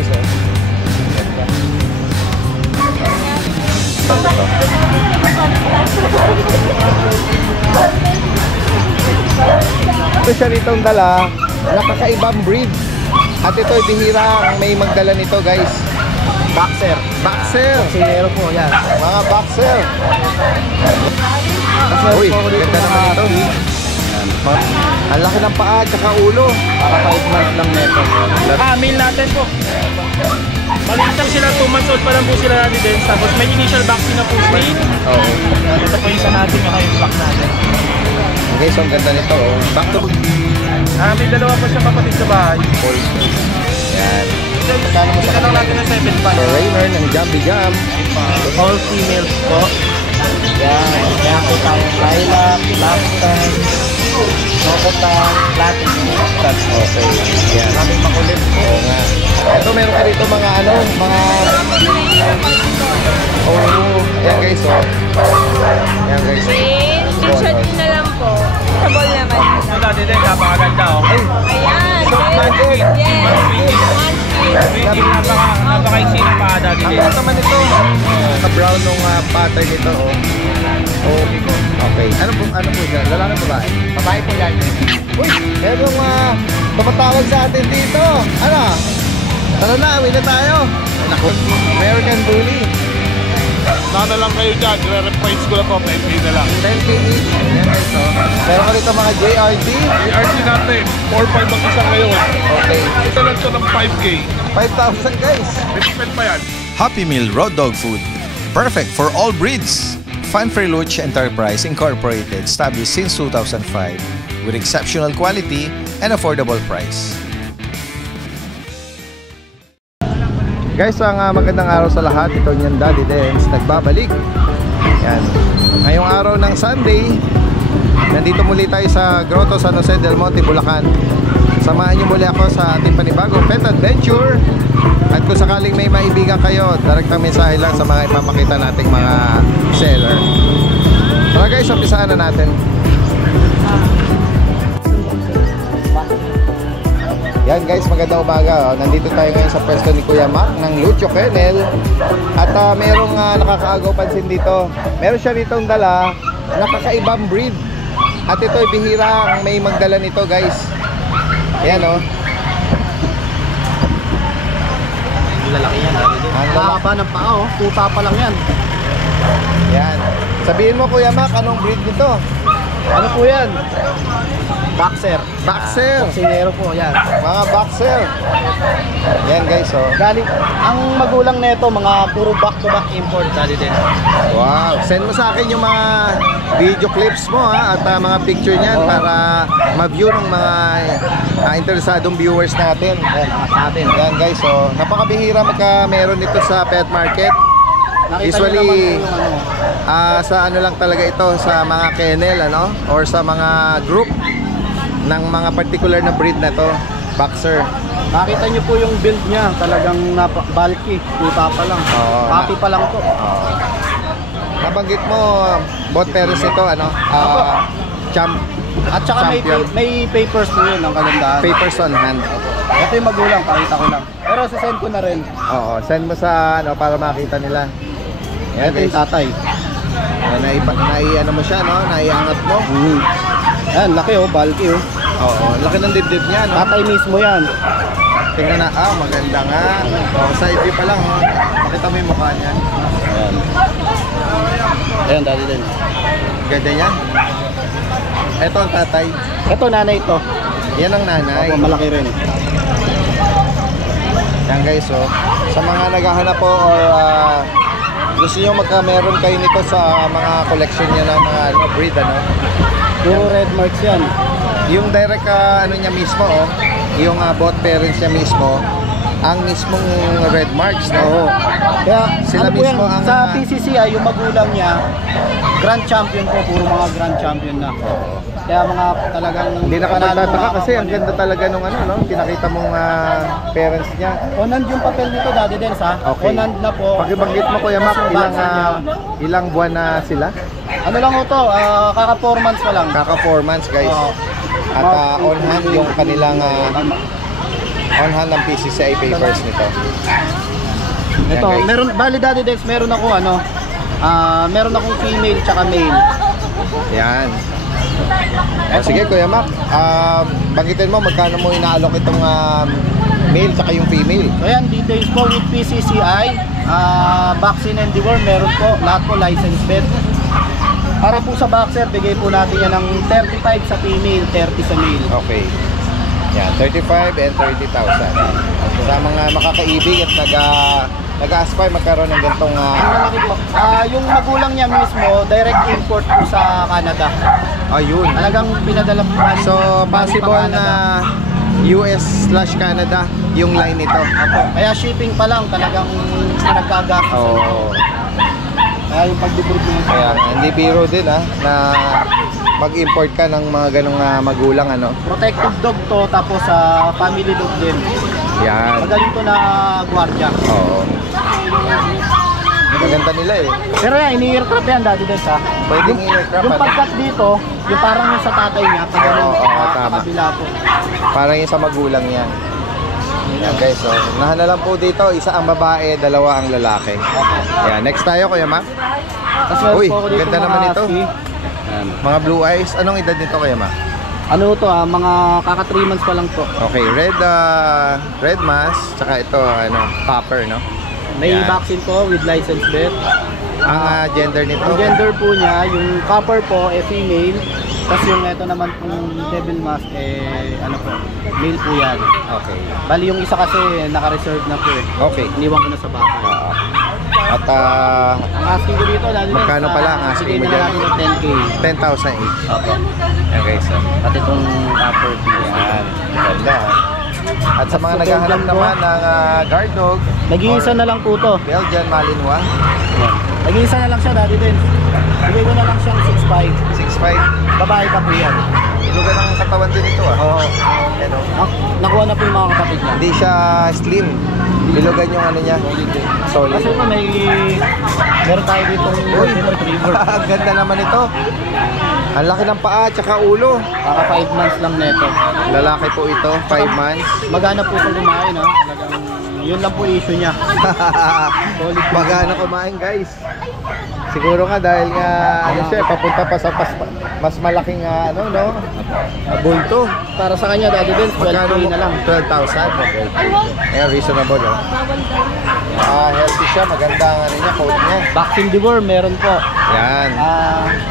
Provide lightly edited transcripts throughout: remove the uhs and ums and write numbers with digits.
guys, oh. Ganda. Ito siya ritong dala, nakakaibang breed. At ito'y bihira ang may magdala nito, guys. Boxer. Boxer. Boxinero po, yan. Mga boxer. Uy, ganda naman ito. Ang laki ng paa at saka ulo. Para 5 months lang neto. Mail natin po. Maliit lang sila, 2 months old pa lang po sila natin din. Tapos may initial vaccine na po sila. Oo. Ito po isa natin, yung pack natin. Okay, so ang ganda nito, oh. Back to May dalawa po siya kapatid sa bahay. yan. Magkano mo sa natin ng 7.5. Foreigner ng Jumpy Jump. All females po. Yan. Kaya po tayong lilac, lambstan, cocotan, platinum. Okay. Yan. Kaming makulit po. Oo nga. Ito meron ka dito mga ano, mga yan guys, oh. Yan guys. Picture din na lang po. Sabol naman. Ito dati din, napakaganda oh. Ayan. Magic. Yes. Napaka-iksi ng paa dati Ang din. lahat naman ito. Ka-brown nung pattern nito, oh. Oh, okay. Ano po siya? Lalaki ba? Babae po yan. Uy, merong tumatawag sa atin dito. Ano? Tara na, awin na tayo. Naku, American Bully. Sana lang kayo dyan, re-reprise ko na to, 10K na lang. 10K each. Ayan guys, oh. Meron ka rito mga JRD. RC natin, 4-5 ang isa ngayon. Okay. Ito lang ito ng 5K. 5,000 guys. Repent pa yan. Happy Meal Road Dog Food. Perfect for all breeds. Fanfare Luch Enterprise Incorporated, established since 2005 with exceptional quality and affordable price. Guys, ang magandang araw sa lahat. Ito yung Daddy Dance nagbabalik. Yan. Ngayong araw ng Sunday, nandito muli tayo sa Grotto San Jose del Monte, Bulacan. Samahan niyo muli ako sa ating panibagong pet adventure. At kung sakaling may maibigan kayo, direktang mensahe lang sa mga ipapakita nating mga seller. Tara guys, umpisahan na natin. Yan guys, magandang umaga. Nandito tayo ngayon sa pwesto ni Kuya Mac ng Lucho Kennel. At merong nakakaagaw pansin dito. Meron siya ditong dala, nakakaibang breed. At ito'y bihira ang may magdala nito guys. Ayan o. Lalaki yan. Ang Mahaba ng paa, oh. Tuta pa lang yan. Yan. Sabihin mo Kuya Mac, anong breed nito? Ano po yan? Boxer. Boxer. Boxinero po, yan. Mga boxer. Yan guys oh. Galing, ang magulang nito, mga puro back-to-back import dati din. Wow. Send mo sa akin yung mga video clips mo ha, at mga picture niyan para ma-view ng mga interesadong viewers natin. Yan, sa atin. Yan guys, so napakabihira meron nito sa pet market. Nakita Usually niyo naman po yung ano. sa ano lang talaga ito, sa mga kennel ano, or sa mga group ng mga particular na breed na to, boxer. Nakita niyo po yung build niya, talagang bulky. Tuta pa lang. Oo. Papi pa lang to. Nabanggit mo both parents nito ano, champ. At saka Champion. may papers po yun, ang kagandahan. Papers on hand. Ito yung magulang, pakita ko lang. Pero sisend ko na rin. Oo, send mo sa ano para makita nila. Yan Ito yung guys. tatay. Ano mo siya no, naiangat mo. Yan, laki oh, bulky oh. Oo, laki ng dibdib niya no. Tatay mismo yan. Tingnan na, maganda nga. Oh, side view pa lang oh. Pakita mo yung mukha niya. Ayan. Ayan, dati din. Ganda niya. Ito ang tatay. Ito, nanay ito. Yan ang nanay. Opo, malaki rin. Yan guys oh. Sa mga naghahanap po or gusto nyo meron kayo nito sa mga collection niya ng mga breed ano. Puro red marks yan. Yung direct ano niya mismo oh. Yung both parents niya mismo ang mismong red marks no. Kaya Sila ano po mismo yan, ang, sa PCCI, yung magulang niya, grand champion po, puro mga grand champion na. Kaya mga talagang Hindi na ka panalo magtataka mga kasi ang kapatid. ganda talaga nung ano no, pinakita mong parents niya. Onand yung papel nito, Daddy Dens ha? Okay. Onand na po. Pakibanggit mo Kuya Mac, ilang buwan na sila? Ano lang ho to, kaka 4 months pa lang. Kaka 4 months guys. Oo. At on hand yung kanilang On hand ang PCCI papers nito. Ito, Yan, guys. bali Daddy Dex, meron akong meron akong female tsaka male. Yan. O, sige Kuya Mac, banggitin mo magkano mo inaalok itong male tsaka yung female. So yan, details po with PCCI, vaccine and deworm, meron po, lahat po license bet. Para po sa boxer, bigay po natin yan ng 35 sa female, 30 sa male. Okay. Yan, 35 and 30,000. Sa mga makakaibig at nag-aspire magkaroon ng ganitong Ang lalaki po. Yung magulang niya mismo, direct import po sa Canada. ayun. Talagang pinadala po. So, possible na US/Canada yung line nito. Kaya shipping pa lang, talagang nagkagastos. Oo. Kaya yung pag-debrid mo. Kaya hindi biro din na mag-import ka ng mga ganong magulang ano. Protective dog to, tapos family dog din. Yan. Magaling to na gwardiya. Oo. Maganda nila eh. Pero yan, ini-aircraft yan dati din sa. Pwedeng i-aircraft, Yung ano? pagkat dito, yung parang yung sa tatay niya, pag Oo, sa tama. kabila po. Parang yung sa magulang yan. Yan guys, so unahan na lang po dito, isa ang babae, dalawa ang lalaki. Yan, next tayo Kuya Mac. Tapos meron Uy, po ako dito ganda mga naman ito. husky. Mga blue eyes, anong edad nito Kuya Mac? Ano to mga kaka 3 months pa lang to. Okay, red mask, tsaka ito copper no. May Yan. vaccine po with license bet. Ang gender nito. Ang gender po niya, yung copper po, female. Tapos yung ito naman pong devil mask, male po yan. Okay. Bali yung isa kasi naka-reserve na po eh. Okay. Iniwan ko na sa bahay. At Ang asking ko dito, dahil magkano pala ang asking mo bigay na dyan? natin ng 10K. 10,000 each. Opo. Okay, so. At itong copper po. Yan. Ganda. At sa mga naghahanap naman ng guard dog, Nag-iisa or na lang po to. Belgian Malinois, Nag-iisa na lang siya, daddy din. Bigay ko na lang siyang 6'5". 6'5". Babae pa po yan. Ilugan ang katawan din ito Oo. Ano? Nakuha na po yung mga kapatid niya. Hindi siya slim. Ilugan yung ano niya. Solid. Kasi ito meron tayo ditong golden retriever. Ang ganda naman ito. Ang laki ng paa tsaka ulo. Kaka 5 months lang neto. Lalaki po ito, 5 months. Magana po sa kumain, no? Talagang yun lang po issue niya. Solid po. Magana kumain guys. Siguro nga dahil nga siya papunta pa sa mas malaking bulto. Para sa kanya, daddy din, 12K na lang. 12,000. Okay. Ayan, reasonable healthy siya, maganda ang niya, coat niya. Vaccine deworm, meron po. Yan.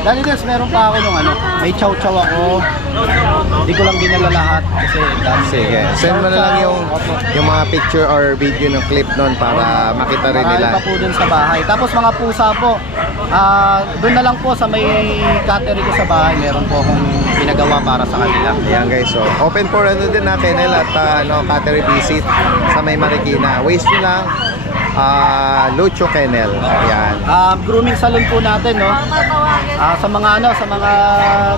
Daddy din, meron pa ako nung may chow-chow ako. Hindi ko lang dinala lahat kasi dami. Sige, send mo na lang yung mga picture or video ng clip nun para makita rin Marami nila. pa po dun sa bahay. Tapos mga pusa po, doon na lang po sa may cattery ko sa bahay, meron po akong pinagawa para sa kanila. Ayan guys, so open for din na kennel at cattery visit sa may Marikina. Waste nyo lang Lucho Kennel. Ayan. Grooming salon po natin, no? Sa mga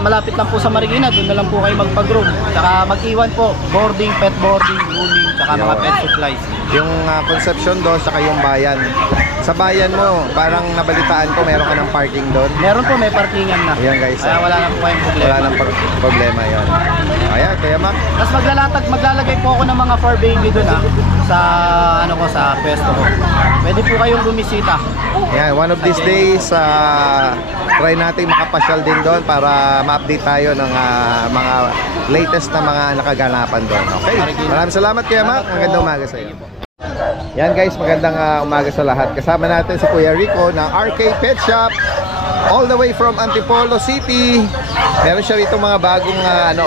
malapit lang po sa Marikina, doon na lang po kayo magpa-groom. Tsaka mag-iwan po, boarding, pet boarding, grooming, tsaka mga pet supplies. Yung Concepcion doon, saka yung bayan. Sa bayan mo, parang nabalitaan ko, meron ka ng parking doon. Meron po, may parkingan na. Ayan guys. Kaya wala na po kayong problema. Wala nang problema yun. Ayan, kaya Mac. Tapos maglalagay po ako ng mga fur baby doon sa pwesto ko. Pwede po kayong bumisita. Yan, one of these days, try natin makapasyal din doon para ma-update tayo ng mga latest na mga nakaganapan doon. Okay, maraming salamat Kuya Mac. Magandang umaga sa iyo. Yan guys, magandang umaga sa lahat. Kasama natin si Kuya Rico ng RK Pet Shop. All the way from Antipolo City. Meron siya rito mga bagong Mga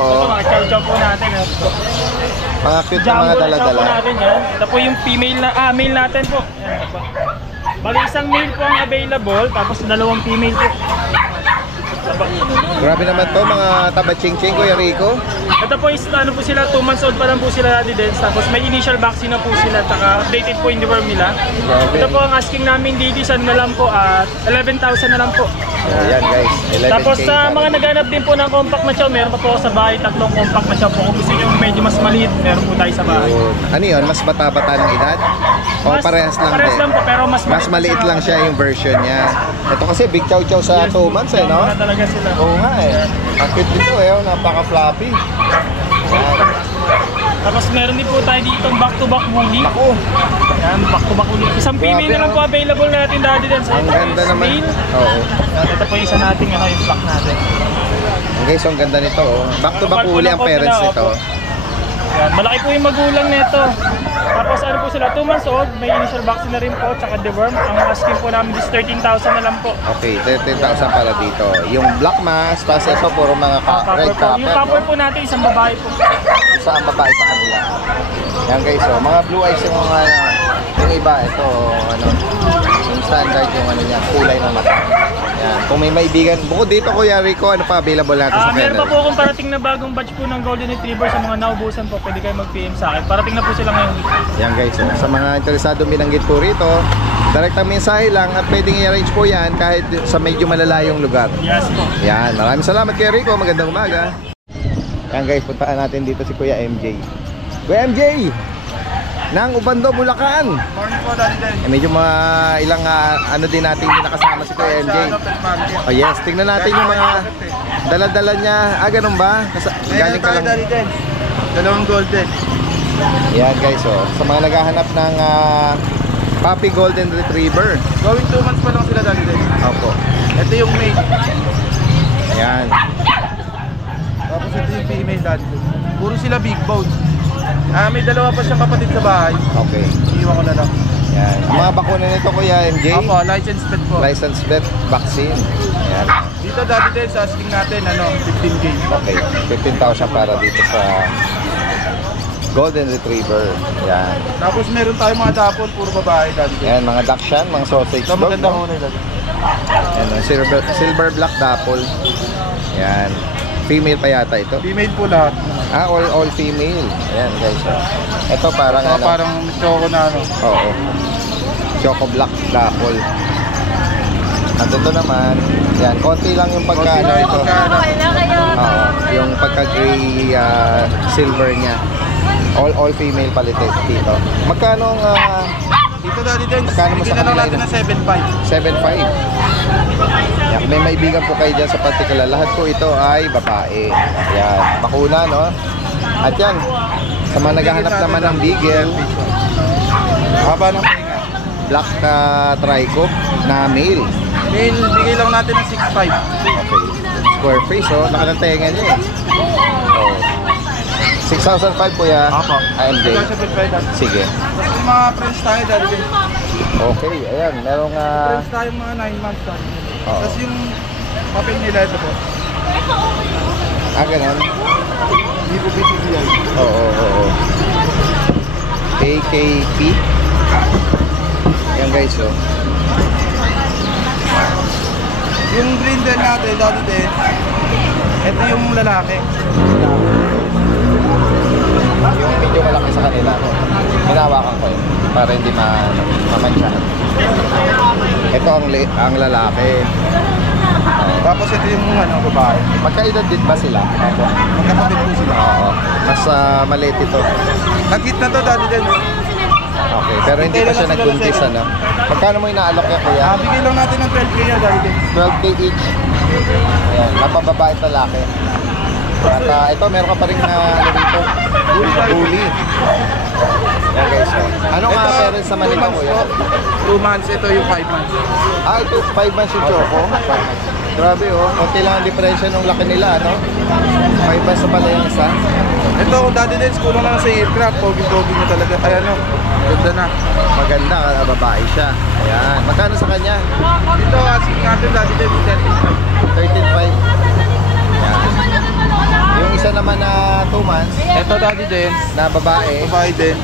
chow-chow po natin. mga cute na mga dala-dala. Natin yan. Ito po yung male natin po. Ayan po. Bali isang male po ang available, tapos dalawang female po. Grabe naman to, mga taba-ching-ching Kuya Rico. Ito po is po sila, 2 months old pa lang po sila Daddy Dens. Tapos may initial vaccine na po sila, tsaka updated po yung deworm nila. Grabe. Ito po ang asking namin dito sa na lang po at 11,000 na lang po. Ayan guys, 11K. Tapos sa mga naghanap din po ng compact na chow, meron pa po ako sa bahay, 3 compact na chow po. Kung gusto nyo medyo mas maliit, meron po tayo sa bahay. Ano yun? Mas bata-bata ng edad? O parehas lang Parehas din? lang po, pero mas maliit lang siya yung version niya. Ito kasi big chow chow sa 2 months no? Na talaga sila. Oo nga Ang cute dito napaka-floppy. Tapos meron din po tayo dito back-to-back woolly. Ako, Yan, back-to-back woolly. Isang female Grabe, na lang po available natin dati din. ang ganda naman. Oo. Ito po yung isa natin, yung stock natin. Okay, so ang ganda nito. Oh. Back to back Kapal po uli ng ang coat parents nila, nito. opo. Yan, malaki po yung magulang nito. Tapos ano po sila, 2 months old, may initial vaccine na rin po, tsaka deworm. Ang asking po namin is 13,000 na lang po. Okay, 13,000 para dito. Yung black mask, tapos ito puro mga red Copper po. Yung copper, copper no? po natin, isang babae po. Isa ang babae sa kanila. Yan guys, oh. Mga blue eyes yung mga, yung iba, ito, ano, yung standard yung ano niya, kulay ng mata. Yan. Kung may maibigan, bukod dito Kuya Rico, ano pa available natin sa Meron pa kennel? po akong parating na bagong batch po ng Golden Retriever sa mga naubusan po. Pwede kayo mag-PM sa akin. Parating na po sila ngayong week. Yan guys, oh. Sa mga interesado binanggit po rito, direktang mensahe lang at pwedeng i-arrange po yan kahit sa medyo malalayong lugar. Yes po. Yan, maraming salamat Kuya Rico, magandang umaga. Yan guys, puntaan natin dito si Kuya MJ. Kuya MJ! Nang Ubando, Bulacan! Morning po, Daddy Den. Medyo mga ilang ano din natin hindi nakasama si Kuya MJ. Oh yes, tingnan natin yung mga dala-dala niya. Ganun ba? Galing ka lang. Daddy Den. Dalawang golden. Yan guys, oh. Sa mga naghahanap ng Puppy Golden Retriever. Going 2 months pa lang sila, Daddy Den. Opo. Ito yung male. Ayan. Tapos ito yung female, Daddy Den. Puro sila big bone. May dalawa pa siyang kapatid sa bahay. Okay. Iiwan ko na lang. Yan. Ang mga bakuna nito Kuya MJ. Opo, license pet po. License vet vaccine. Ayan. Dito, Daddy Den, sa asking natin, 15K. Okay. 15,000 para dito sa Golden Retriever. Yan. Tapos meron tayong mga dapon, puro babae, Daddy Den. Yan, mga Dachshund, mga sausage Ito dog. maganda no? ko na, Daddy. Yan, silver black dapple. Yan. Female pa yata ito. Female po lahat. All female. Ayan guys. Oh. Ito parang ano. Parang choco na Oo. Choco black dapple. At ito naman, yan, konti lang yung pagka ano ito. Wala kayo. Oo, yung pagka gray silver niya. All female palit dito. Magkano ang Dito, Daddy Den, Magkano mo sa bigyan na lang kanila natin ng 7.5? 7.5. Yan, may maibigan po kayo dyan sa particular. Lahat po ito ay babae. Yan, bakuna, no? At yan, sa mga naghahanap naman ng bigel, Haba ng pahinga. black trico na male. Male, bigay lang natin ng 6.5. Okay. Square face, oh. Laka ng tenga niya eh. Oh. 6,005 po ya. Apo. AMJ. Negotiable pa yun. Sige. Tapos yung mga friends tayo, Daddy Den. Okay, ayan. Merong Friends tayo mga 9 months tayo. Oo. Tapos yung papel nila, ito po. ganun. Hindi po PCBI. Oo. KKP. Yan guys, oh. Yung brindle natin, Daddy Den, ito yung lalaki. Yung medyo malaki sa kanila. Hinawakan ko yun para hindi mamansyahan. Ito ang lalaki. Tapos ito yung babae. Magkaedad din ba sila? Magkapatid po sila. Oo. Mas maliit ito. Nag-hit na to, Daddy Den. Okay, pero hindi pa siya nagbuntis, ano? Magkano mo inaalok yan, kuya? Bigay lang natin ng 12K yan, Daddy Den. 12K each. Ayan, napababae at lalaki. At ito, meron ka pa rin ano dito. Bully. Yan guys, oh. Ano nga parents naman ito, kuya? 2 months, ito yung 5 months. Ito, 5 months yung choco. Grabe, oh. Konti lang ang diferensya ng laki nila, ano? 5 months na pala yung isa. Ito, Daddy Den, kulang na lang sa aircraft. Pogi-pogi na talaga. Ay, ganda na. Maganda, babae siya. Ayan. Magkano sa kanya? Dito, asking natin, Daddy Den, 13.5. Ayan. Yung isa naman na 2 months, Ito, Daddy Den, na babae. babae din.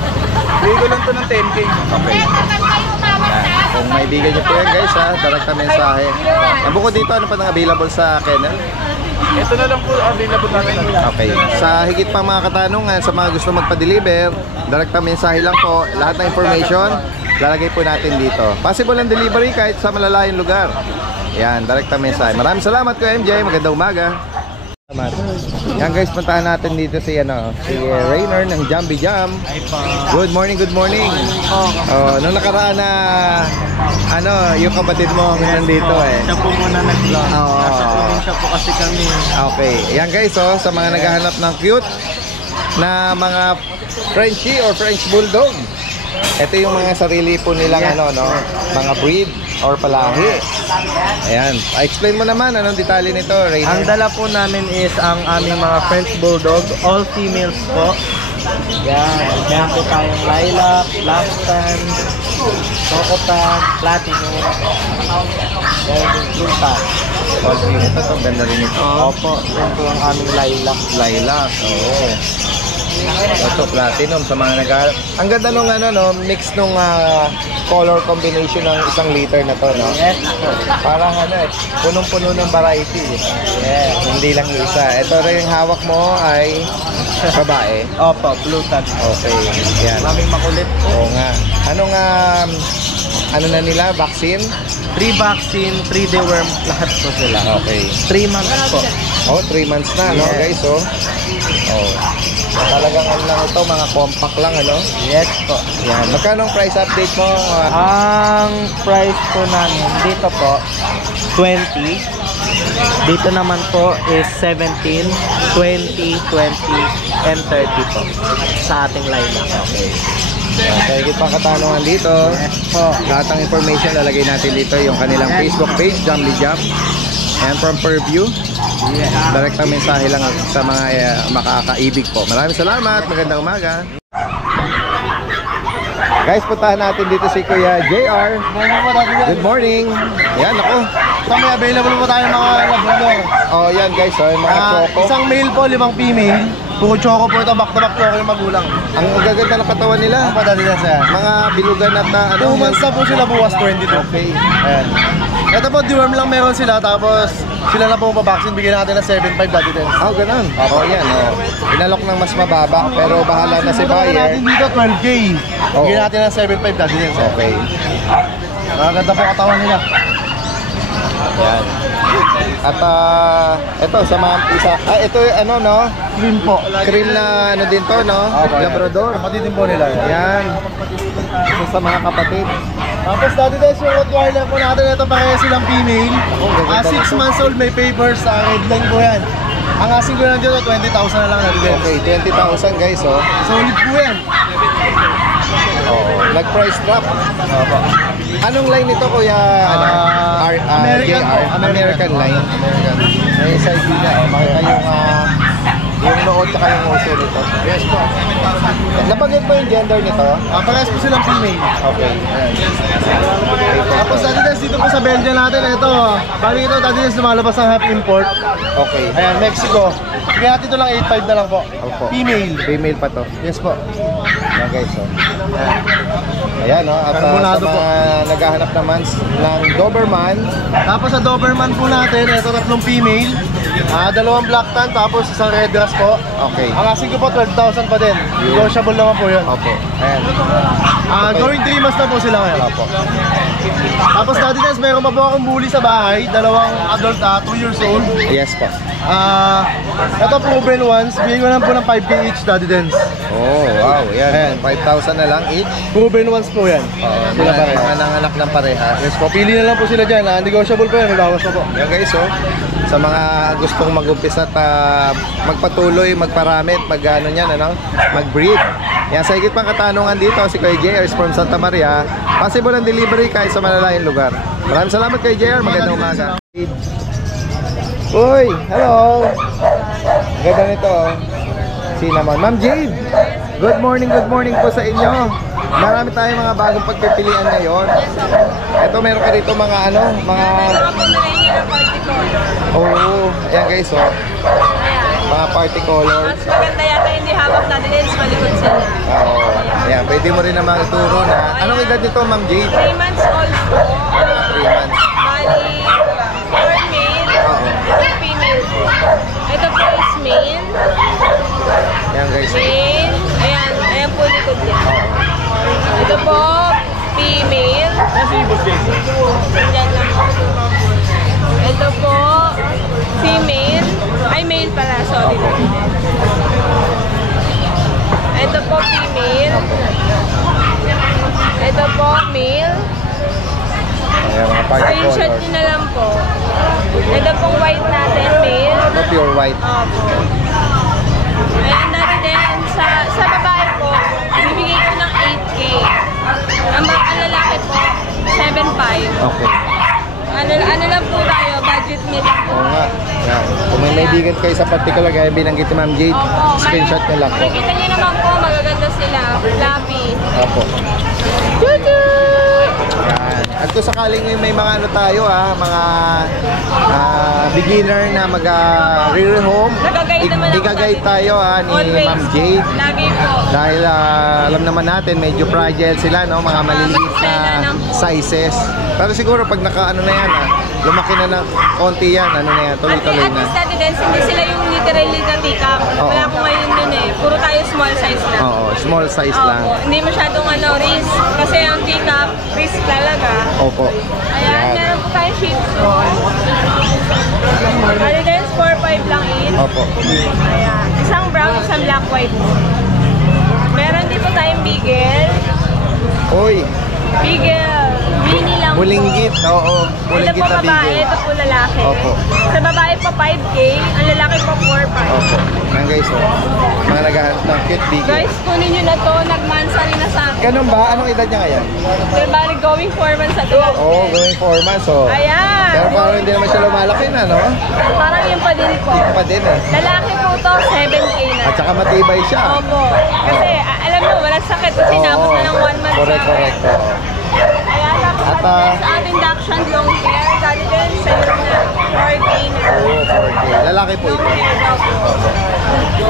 Bigay ko lang to ng 10K. Okay. Ayan. Kung may bigay niyo po yan guys, ha, direct na mensahe. Ang bukod dito, ano pa nang available sa kennel? Ito na lang po available natin. Okay. Sa higit pang mga katanungan, sa mga gusto magpa-deliver, direct na mensahe lang po. Lahat ng information, lalagay po natin dito. Possible ang delivery kahit sa malalayong lugar. Yan, direct na mensahe. Maraming salamat ko MJ. Magandang umaga. Yan guys, puntahan natin dito si Rainer ng Jambi Jam. Good morning, good morning. Nung nakaraan na yung kapatid mo nandito eh. Siya po muna nag-vlog. Oo. Nasa probinsya po kasi kami. Okay. Yan guys, sa mga naghahanap ng cute na mga Frenchie or French Bulldog. Ito yung mga sarili po nilang mga breed or palahi. Ayan. Explain mo naman anong detalye nito, Rainer. Ang dala po namin is ang aming mga French Bulldog, all females po. Yan. Meron po tayong lilac, blacktan, cocotan, platinum, then blue tan. Ito, ganda rin ito. Opo, yan po ang aming lilac. Lilac, oo. Ito, platinum sa mga ang ganda nung mix nung color combination ng 1 liter na to, no? Yes. Parang punong-puno ng variety. Yes. Hindi lang isa. Ito rin yung hawak mo ay babae. Opo, blue tan. Okay, yan. Maming makulit po. Oo nga. Anong, ano na nila, vaccine? 3 vaccine, 3 deworm, lahat po sila. Okay. 3 months po. Oh, 3 months na, no, guys, oh. Oh. Talagang lang ito, mga compact lang, Yes po. Yan. Magkano ang price update mo? Ang price po namin dito po 20. Dito naman po is 17, 20, 20, and 30 po sa ating lineup. Okay. So, higit pang katanungan dito. Po. Lahat ng information lalagay natin dito, yung kanilang Facebook page, Jamly Jam. And from Purview, direktang mensahe lang sa mga makakaibig po. Maraming salamat. Magandang umaga. Guys, puntahan natin dito si Kuya JR. Good morning. Yan, ako. So, may available po tayo mga Labrador. Oh, yan guys, yung mga choco. Isang male po, 5 female. Puro choco po ito, back-to-back choco yung magulang. Ang gaganda ng katawan nila. Ang padali na siya. Mga bilugan at 2 months na po sila, bukas 22. Okay. Ayan. Ito po, deworm lang meron sila, tapos sila na po mabaksin, bigyan natin ng 7.5 dati din. Oh, ganun. Oh, yan. Oh. Inalok ng mas mababa, pero bahala na si Buyer buyer. natin dito, 12K. Oo. Bigyan natin ng 7.5 dati din. Okay. Maganda po katawan nila. Yan. At ito sa mga isa. Ito Cream po. cream na din to, no? Labrador. Kapatid din po nila. Yan. Ito sa mga kapatid. Tapos dati din yung Rottweiler po natin, ito pareha silang female. gaganda 6 nito. months old, may papers, headline po yan. Ang asking ko lang dito, 20,000 na lang natin din. Okay, 20,000 guys, oh. Solid po yan. Oh, nag-price drop. Opo. Anong line nito, Kuya? American po. American line. American. May side niya, oh. Makita yung nood tsaka yung uso nito. Yes po. Napagyan po yung gender nito? Parehas po silang female. Okay. Ayan. Tapos dito po sa Belgium natin, ito. Bali ito, dati lumalabas ang half import. Okay. Ayan, Mexico. Bigyan natin ito lang 8.5 na lang po. Opo. Female. Female pa to. Yes po. Ayan guys, oh. Ayan, no? At sa Carbonado po. mga naghahanap naman ng Doberman, Tapos sa Doberman po natin, ito 3 female. 2 black tan, tapos isang red grass po. okay. Ang asking ko po 12,000 pa din. Negotiable naman po yun. Opo. Ayan. Going 3 months na po sila ngayon. Opo. Tapos dati guys, meron pa po akong bully sa bahay. 2 adult, 2 years old. Yes po. Ito proven ones. Bigyan ko lang po ng 5K each, Daddy Dens. Oh, wow. Yan. 5,000 na lang each. Proven ones po yan. Sila mga nanganak ng parehas. Yes po, pili na lang po sila dyan. Negotiable po yan, may bawas pa po. Yan guys, oh. Sa mga gustong mag-umpisa at magpatuloy, magparamit, mag-breed. Yan, sa higit pang katanungan dito, si Kuya JR is from Santa Maria. Possible ang delivery kahit sa malalayong lugar. Maraming salamat Kuya JR, magandang umaga. Uy, hello. Ganda nito, oh. Cinnamon. Ma'am Jade, good morning po sa inyo. Marami tayong mga bagong pagpipilian ngayon. Ito, meron ka dito mga oh, ayan guys, oh. Mga party colors. Mas maganda yata hindi hawak natin is malikot sila. Ayan, pwede mo rin naman ituro na. Anong edad nito, Ma'am Jade? 3 months old po. 3 months. Bali, 4 male, Oo. 2 female po. Ito po is male. Ayan guys. Male. Ayan po likod niya. Ito po, female. Diyan lang po. Ito po, female. Ay, male pala. Sorry. Ito po, female. Ito po, male. Ayan, mga party Screenshot colors. nyo na lang po. Ito pong white natin, male. Ito pure white. Opo. Ayan natin din. sa babae po, bibigay ko ng 8K. Ang lalaki po, 7.5. Okay. Ano lang po tayo, budget meal lang po. Oo nga. Yan. Kung may bigat kayo sa particular, gaya binanggit ni Ma'am Jade, Opo, screenshot nyo lang po. makikita nyo naman po, magaganda sila. Fluffy. Opo. Yan. At kung sakaling may mga ano tayo mga beginner na mag-re-home, Nag-guide naman ako i-guide tayo ni Always. Ma'am Jade. Lagi po. Dahil alam naman natin, medyo fragile sila, no? Mga maliliit na sizes. Pero siguro pag naka-ano na yan, lumaki na ng konti yan, ano na yan, tuloy-tuloy At na. least dati din, hindi sila yung literally na tikap. Oo. Wala ko ngayon dun eh. Puro tayo small size lang. Oo, small size lang. Opo. Hindi masyadong risk. Kasi ang tikap, risk talaga. Opo. Ayan, meron po tayong Shih Tzu. Dati din, 4-5 lang in. Opo. Ayan. Isang brown, isang black white. Meron din po tayong Beagle. Uy, Beagle. Mini lang po. bulinggit. Oo, Ito bulinggit po na babae, bigil. ito po lalaki. Opo. Sa babae po 5K, ang lalaki po 4-5. Opo. Yan guys, mga naghahanap ng cute bigil. Guys, kunin nyo na to, nagmansa rin na sa akin. Ganun ba? Anong edad niya ngayon? Diba, going 4 months sa tulad. Oo, going 4 months. Ayan. Pero parang hindi naman siya lumalaki na, no? Parang yun pa din po. Pa din eh. Lalaki po to, 7K na. At saka matibay siya. Opo. Kasi, alam mo, walang sakit kasi nabot na ng 1 month. Correct, siya. correct. Oo. Ayan, tapos At, sa ating Dachshund long hair, dati din, sa'yo na, 4K na. Oo, 4K. Lalaki po Long ito. hair daw po.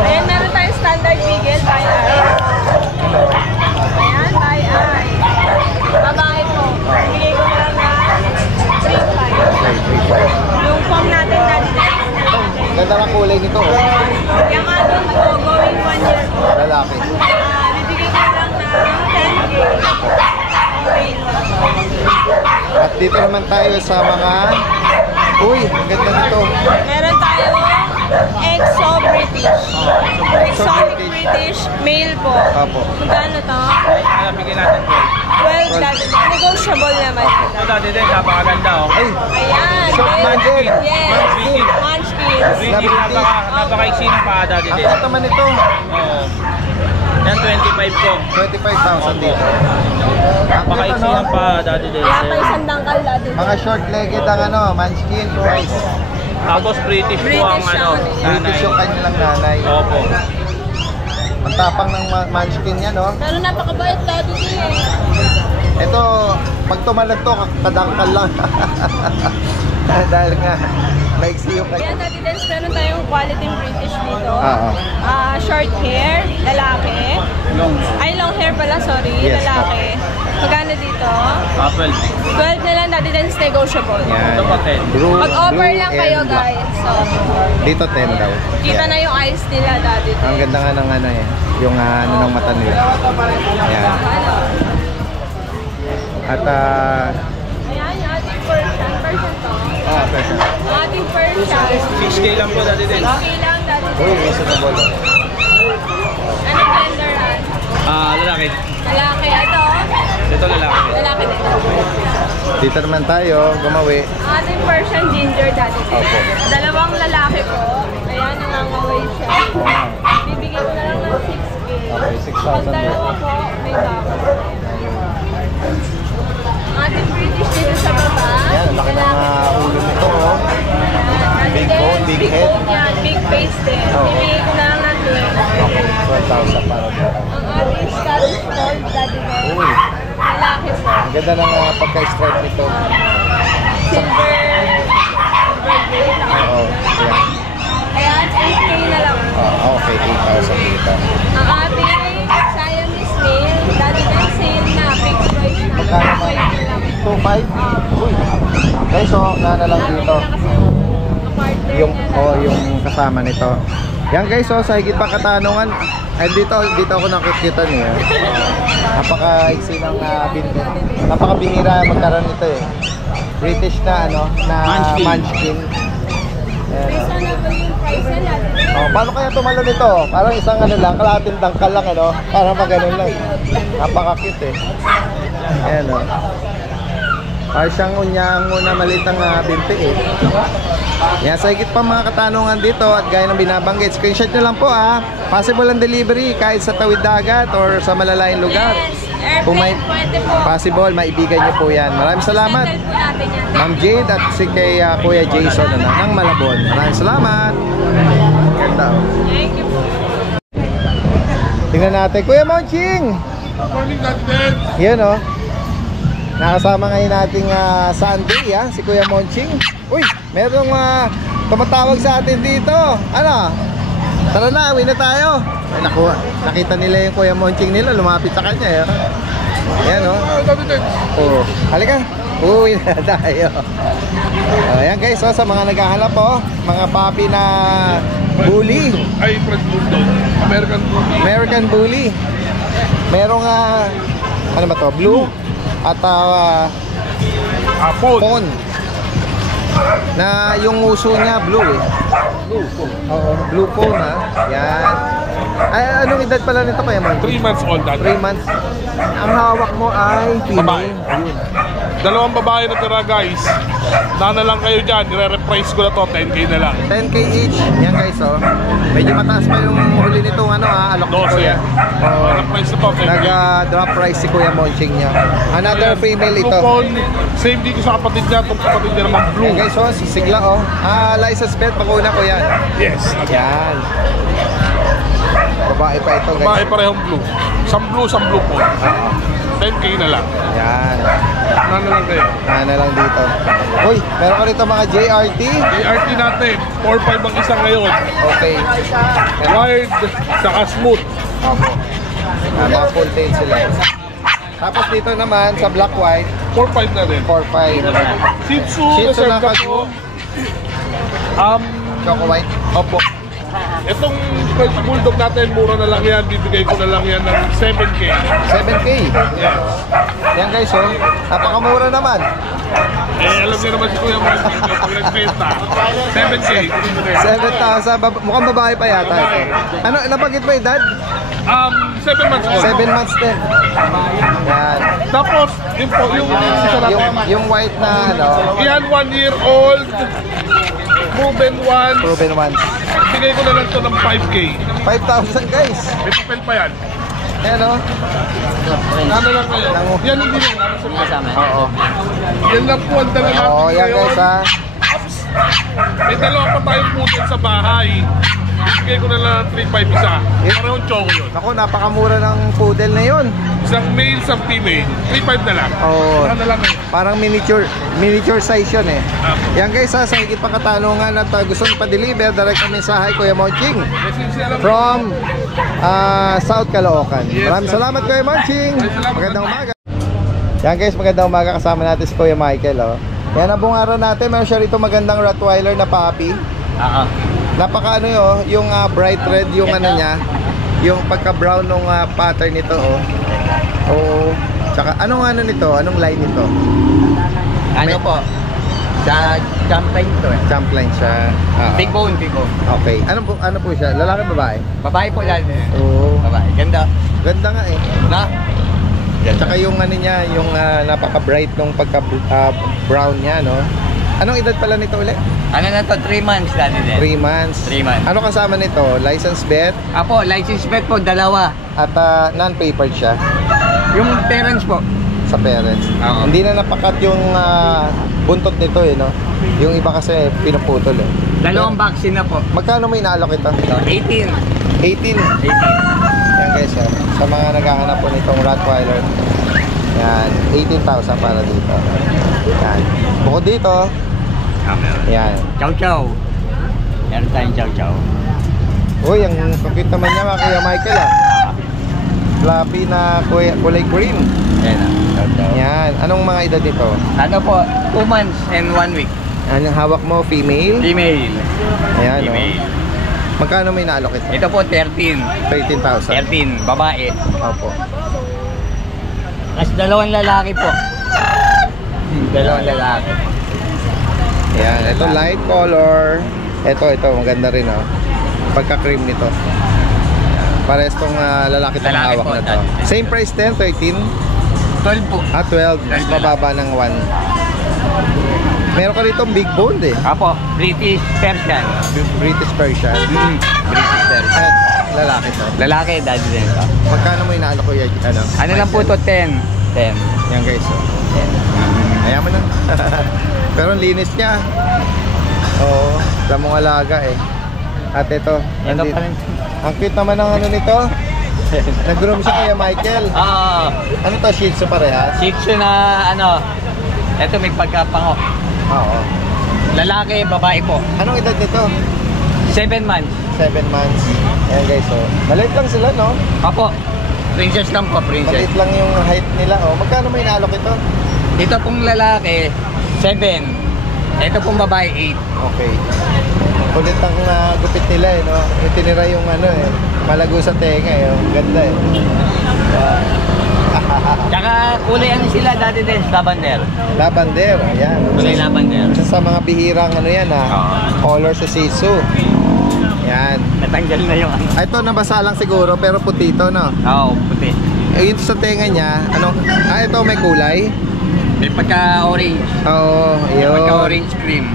Ayan, meron tayong standard Beagle by eye. Ayan, by eye. Babae po. Bigay ko lang na 3.5. Yung form natin dati din. Ganda ng kulay nito. Oh. Yung ating po, going 1 year po. Lalaki. Bibigay ko lang na 10K. Okay. At dito naman tayo sa mga... Uy, ang ganda nito. Meron tayong Exo British. Exotic British male po. Opo. Magkano to? Ano, bigyan natin 12 dati. Negotiable naman. Ito dati din, napakaganda oh. Ay, Ayan. Short man din. Yes. Munchkin. Munchkins. British, napaka-iksi ng paa dati ang din. cute naman ito. Oo. Yan, 25 ko. 25,000 dito. Ang cute, Napaka-iksi ano? ng paa dati din. Wala pa isang dangkal dati. Mga short-legged ang Munchkin, guys. Tapos British po ang British ano, ang nanay. British yung kanilang nanay. Opo. Ang tapang ng Munchkin yan, no? Pero napakabait dati din eh. Ito, pag tumalag to, kadangkal lang. Dahil nga, maiksi yung Ayan, kanya. dati din, meron tayong quality British dito. Oo. Short hair, lalaki. Ay, long hair pala, sorry, Yes, lalaki. Magkano dito? Apple. 12 na lang, dati din is negotiable. Yan. Ito pa 10. Mag-offer Blue lang and kayo, black. guys. So, Dito 10 daw. kita Yan. na yung eyes nila dati din. Ang ganda nga ng yung ano ng mata nila. Yan. Ano? At Ayan, yung ating Persian. Persian to. person. Yung ating Persian. 6K lang po dati din. 6K lang dati Uy, din. reasonable. Anong gender yan? Lalaki. Lalaki. Ito, Ito lalaki. lalaki din. Dito naman tayo, gumawi. Ang ating Persian ginger dati din. Dalawang lalaki po. Ayan, nangangaway siya. Bibigyan ko na lang ng 6K. Okay, 6,000 Pag dalawa po, may bago. Ang ating British dito sa baba. Yan, ang laki ng ulo nito. Oh. Ayan, Big dati din, bone, big head. bone yan, big face din. Oo. Bibigyan ko na lang ng 12. Okay, 12,000 para dito. Ang ating Scottish Fold dati din. Uy, Lalaki po. ang ganda ng pagka-stripe nito. Silver gray lang. Oo, yan. Ayan, 8K na lang. Okay, 8,000 dito. Ang ating Siamese male, dati din sale na, fixed price na. Magkano naman? 2,500? Uy, guys, so, lang dito. Yung kasama nito. Yan guys, so sa higit pa katanungan, ay dito ako nakikita niyo. Napaka-iksi ng napakabihira magkaroon nito eh. British na Munchkin. Ayan. Reasonable yung price nila. Oh, paano kaya tumalo nito? Parang isang lang, kalahating dangkal lang ano. Parang maganon lang. Napaka-cute eh. Ayan oh. Siyang unyang muna maliit ang binti eh. Yan, sa higit pa mga katanungan dito at gaya ng binabanggit, screenshot nyo lang po possible ang delivery kahit sa tawid dagat or sa malalayang lugar. Yes, Kung may pwede po. possible, maibigan nyo po yan. Maraming salamat. Sendal po natin yan. Ma'am Jade at si kay Kuya Jason ng Malabon. Maraming salamat. Ganda oh. Thank you po. Tingnan natin. Kuya Monching! Morning, Dad. Yan oh. Nakasama ngayon nating Sunday si Kuya Monching. Uy, merong tumatawag sa atin dito. Ano? Tara na, uwi na tayo. Ay naku, nakita nila yung Kuya Monching nila, lumapit sa kanya. Ayan oh. Oh, halika. Uwi na tayo. Ayan guys, sa mga naghahanap mga papi na bully. Ay, French Bulldog. American bully. Merong ano ba to? Blue at Pon. Na yung uso niya blue eh. Oo, blue Pon Yan. Ay, anong edad pala nito Kuya Mon? 3 months old, Dad. 3 months. Ang hawak mo ay Babae. female. Ayun. Dalawang babae na tira, guys. Nana lang kayo dyan. Nire-reprise ko na to. 10K na lang. 10K each. Yan guys Medyo mataas pa yung huli nitong alok ni 12. Kuya. Reprise na to. 10K. Nag-drop price si Kuya Monching niya. Another female ito. Lupon. Same dito sa kapatid niya. Itong kapatid niya naman blue. Yan guys sisigla license bet pakuna ko yan. Yes. Yan. Babae pa ito guys. Babae parehong blue. Some blue po. 10K na lang. Yan. Nana lang kayo. Ano lang dito. Uy, meron ka rito mga JRT. ART natin. 4-5 ang isa ngayon. Okay. Wired. Saka smooth. Opo. Mga full tail sila. Tapos dito naman sa black white, 4-5 na rin. 4-5. Shih Tzu. Shih Tzu na reserve na kaso. po. Choco white. Opo. Itong French Bulldog natin, mura na lang yan. Bibigay ko na lang yan ng 7K. 7K. Yes. Yan guys napakamura naman. Alam niyo naman si Kuya Mark, pag nagbenta, 7K. 7,000. Mukhang babae pa yata ito. Ano, napagit ba edad? 7 months old. 7 months din. Yan. Tapos, yung isa natin. Yung white na Yan, 1 year old. Proven one. proven ones. Bigay ko na lang to ng 5K. 5,000 guys. May papel pa yan. Yan Ano lang kayo? Yan hindi yan. Oo. Yan lang po ang dala natin Oo, yan ngayon. guys May dalawa pa tayong putin sa bahay. Bigay ko na lang ng 3-5 isa. Parehong choco yun. Ako, napakamura ng poodle na yun. Isang male, isang female. 3-5 na lang. Oo. Ano lang kayo? Parang miniature size yun eh. Yan guys sa higit pa katanungan at gusto nyo pa-deliver, direct kami sa Kuya Monching from South Caloocan. Maraming salamat Kuya Monching. Magandang umaga. Yan guys, magandang umaga, kasama natin si Kuya Michael Yan ang buong araw natin, meron siya rito magandang Rottweiler na puppy. Napaka yung bright red yung niya, yung pagka brown nung pattern nito Oo. Tsaka anong nito? Anong line nito? Po? Sa Champlain to Champlain siya. Big bone. Okay. Ano po siya? Lalaki babae? Babae po yan. Oo. Babae. Ganda. Ganda nga eh. Na? Tsaka yung niya, yung napaka-bright nung pagka brown niya, no? Anong edad pala nito ulit? Ano na to? 3 months dati din. 3 months. 3 months. Ano kasama nito? License bet Apo, license plate po, dalawa. at non-papered siya Yung parents po. sa parents. Oo. Hindi na napakat yung buntot nito no? Yung iba kasi pinuputol Dalawang vaccine na po. Magkano may inaalok ito? So, 18. 18. Yan guys sa mga naghahanap po nitong Rottweiler. Yan, 18,000 para dito. Yan. Bukod dito, yan. Chow chow. Meron tayong chow chow. Uy, ang kapit naman niya mga Kuya Michael Fluffy na kulay green. Yan chow chow. Yan. Anong mga edad nito? Ano po? 2 months and 1 week. Anong hawak mo? Female? Female. Ayan Female. Magkano may naalok ito? Ito po 13. 13,000. 13. Babae. Opo. Tapos dalawang lalaki po. Dalawang lalaki. Ayan. Ito light color. Ito. Maganda rin pagka-cream nito. Parehas tong lalaki itong Lalaki hawak po, na to. dati. Same price din, 13? 12 po. 12. Mas mababa ng 1. Meron ka rito big bone eh. Apo, British Persian. British Persian. British Persian. Lalaki to. Lalaki, daddy din to. Magkano mo inaalo ko yan? Ano? Ano lang po to, 10. 10. Yan guys. Oh. Ayan mo na. Pero ang linis niya. Oo. Damong alaga eh. At ito. Ito pa rin. Ang cute naman ng ano nito. Nag-groom siya Kuya Michael. Oo. Ano to? Shih Tzu parehas? Shih Tzu na ano, ito may pagkapango. Oo. Lalaki, babae po. Anong edad nito? 7 months. 7 months. Ayan guys. Oh. Maliit lang sila no? Apo, princess lang po, princess. Maliit lang yung height nila. Oh. Magkano may inaalok ito? Ito pong lalaki, 7. Ito pong babae, 8. Okay. Kulit ang gupit nila eh, no? Yung tinira yung ano eh, malago sa tenga eh, yung ganda eh. Tsaka kulay ano sila dati din, lavender. Lavender, ayan. Kulay lavender. Isa sa mga bihirang ano yan color sa Shih Tzu. Yan. Natanggal na yung ano. Ito nabasa lang siguro pero puti ito, no? Oo, puti. Eh, ito sa tenga niya, ano? Ito may kulay? May pagka-orange. Oo, May yun. pagka-orange cream.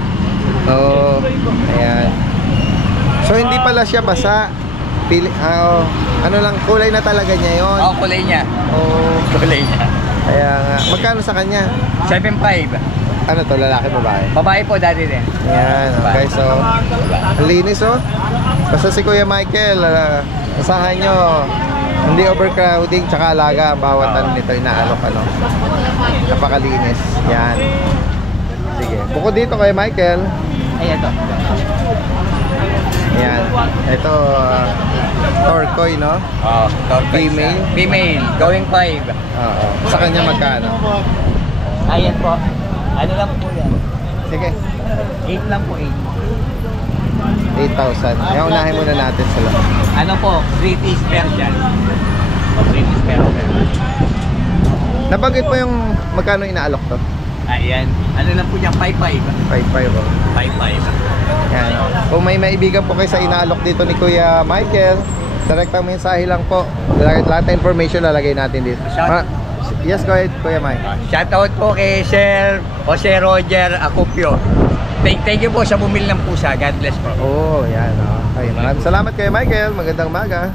Oo, ayan. So hindi pala siya basa. Ano lang, kulay na talaga niya yon. Oo, kulay niya. Oo. Kulay niya. Kaya nga, magkano sa kanya? 7.5. Ano to, lalaki, babae? Babae po dati din. Yan, okay, so linis oh. Basta si Kuya Michael, asahan nyo, hindi overcrowding, tsaka alaga ang bawat ano nito, inaalok ano. Napakalinis. Yan. Sige. Bukod dito kay Michael. Ay, ito. Yan. Ito, Torkoy, no? Oo, Female? Female, going 5. Oo. Sa kanya magkano? Ayan po. Ano lang po yan? Sige. 8 lang po, 8. 8,000. Yan, unahin muna natin sila. Ano po? British Persian. British Persian. Nabanggit mo yung magkano inaalok to? Ayan. Ano lang po niya? 5.5. 5,500 oh. 5.5. Yan. Kung may maibigan po kayo sa inaalok dito ni Kuya Michael, direktang mensahe lang po. Lahat ng information lalagay natin dito. Yes, go ahead, Kuya Mike. Shoutout po kay Sir Jose Roger Acopio. Thank you po sa bumili ng pusa. God bless po. Oh, yan. Okay. Maraming salamat Kuya Michael. Magandang umaga.